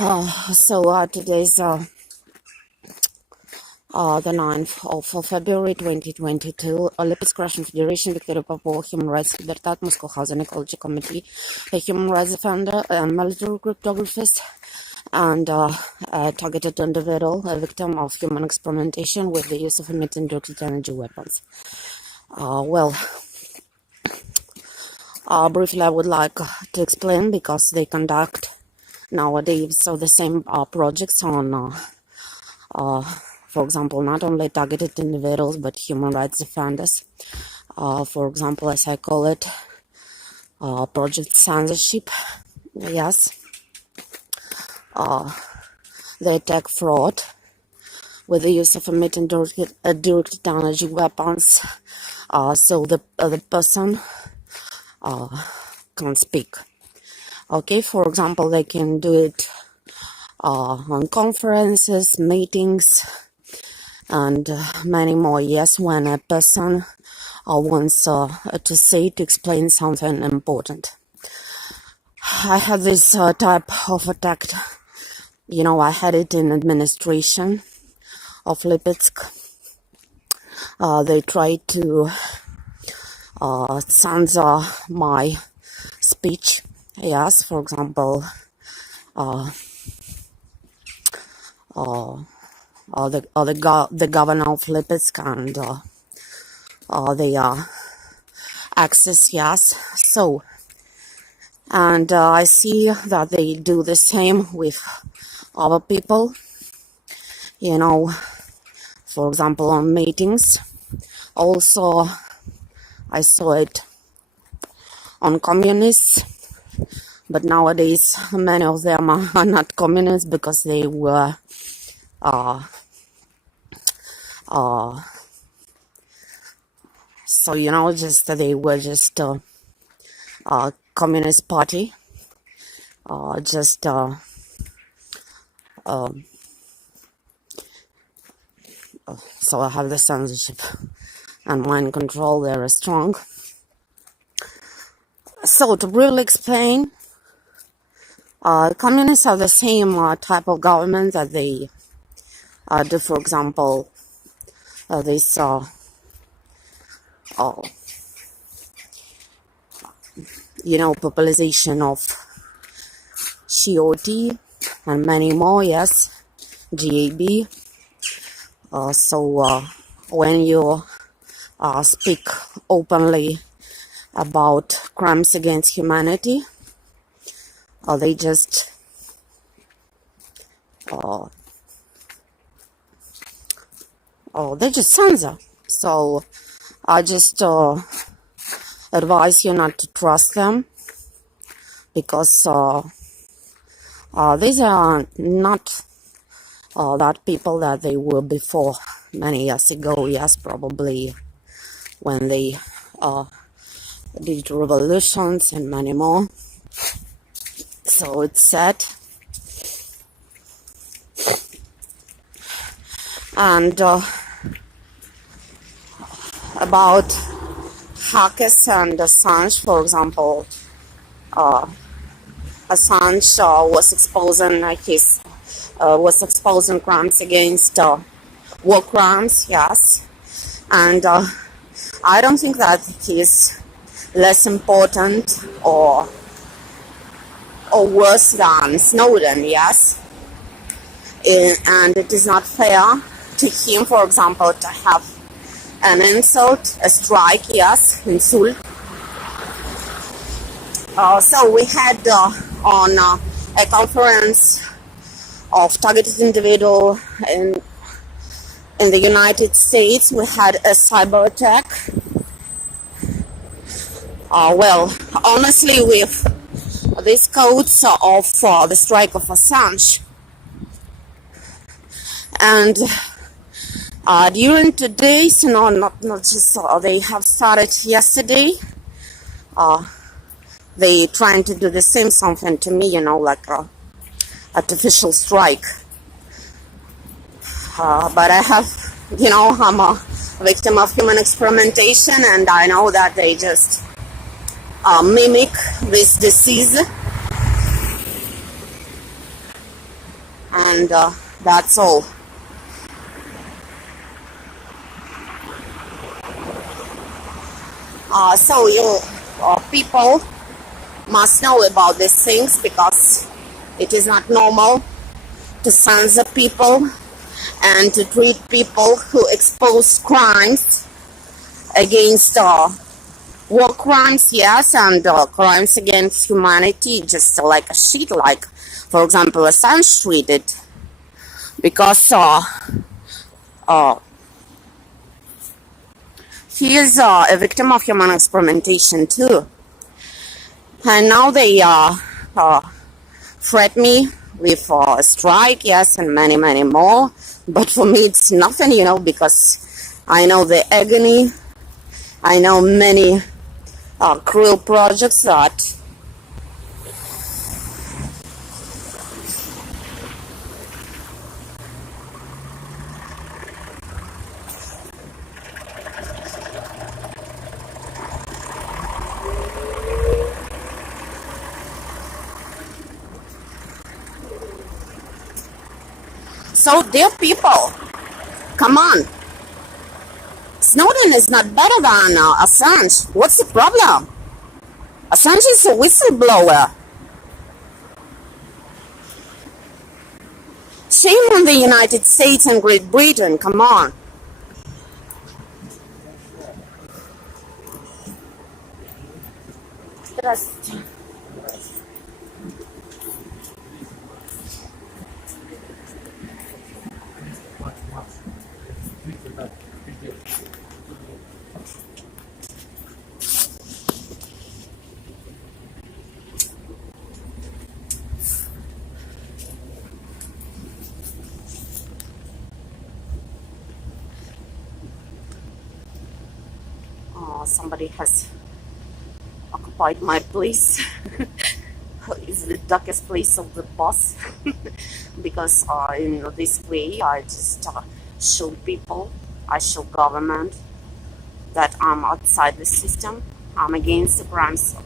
Today's the 9th of February 2022. Lipetsk Russian Federation, Victoria Popova, Human Rights Libertad, Moscow House and Ecology Committee, a human rights defender, a military cryptographist, and a targeted individual, a victim of human experimentation with the use of emitting directed energy weapons. Briefly, I would like to explain, because they conduct nowadays the same projects on, for example, not only targeted individuals but human rights defenders. For example, as I call it, Project Censorship. Yes, they attack fraud with the use of emitting directed energy weapons, so the person can speak. Okay, for example, they can do it on conferences, meetings, and many more. Yes, when a person wants to explain something important. I had this type of attack, I had it in administration of Lipetsk. They tried to censor my speech. Yes, for example, the governor of Lipetsk and their access. Yes, so, and I see that they do the same with other people. For example, on meetings. Also, I saw it on communists. But nowadays, many of them are not communists because they were they were just Communist Party, so I have the censorship and mind control very strong. So to briefly explain, communists are the same type of government that they do, for example, this popularization of COT and many more. Yes, GAB. When you speak openly about crimes against humanity, they just censor. So I just advise you not to trust them, because these are not that people that they were before many years ago. Yes, probably when they did revolutions and many more. So it's sad. And about hackers and Assange, for example, Assange was exposing crimes against war crimes. Yes, and I don't think that he is less important or worse than Snowden. Yes, and it is not fair to him, for example, to have an insult, a strike. Yes, insult. So we had on a conference of targeted individual in the United States, we had a cyber attack. Honestly, with these codes of the strike of Assange, and during today's, not just they have started yesterday. They trying to do the same something to me, like artificial strike. But I have, I'm a victim of human experimentation, and I know that they just mimic this disease and that's all. So you people must know about these things, because it is not normal to censor people and to treat people who expose crimes against war crimes, yes, and crimes against humanity, just like a shit, like, for example, Assange treated, because he is a victim of human experimentation too. And now they threat me with a strike, yes, and many, many more. But for me, it's nothing, because I know the agony. I know many cruel projects that so dear people, come on. Snowden is not better than Assange. What's the problem? Assange is a whistleblower. Shame on the United States and Great Britain, come on. Здравствуйте. Somebody has occupied my place. It's the darkest place of the bus. Because in this way I just show people, I show government that I'm outside the system. I'm against the crimes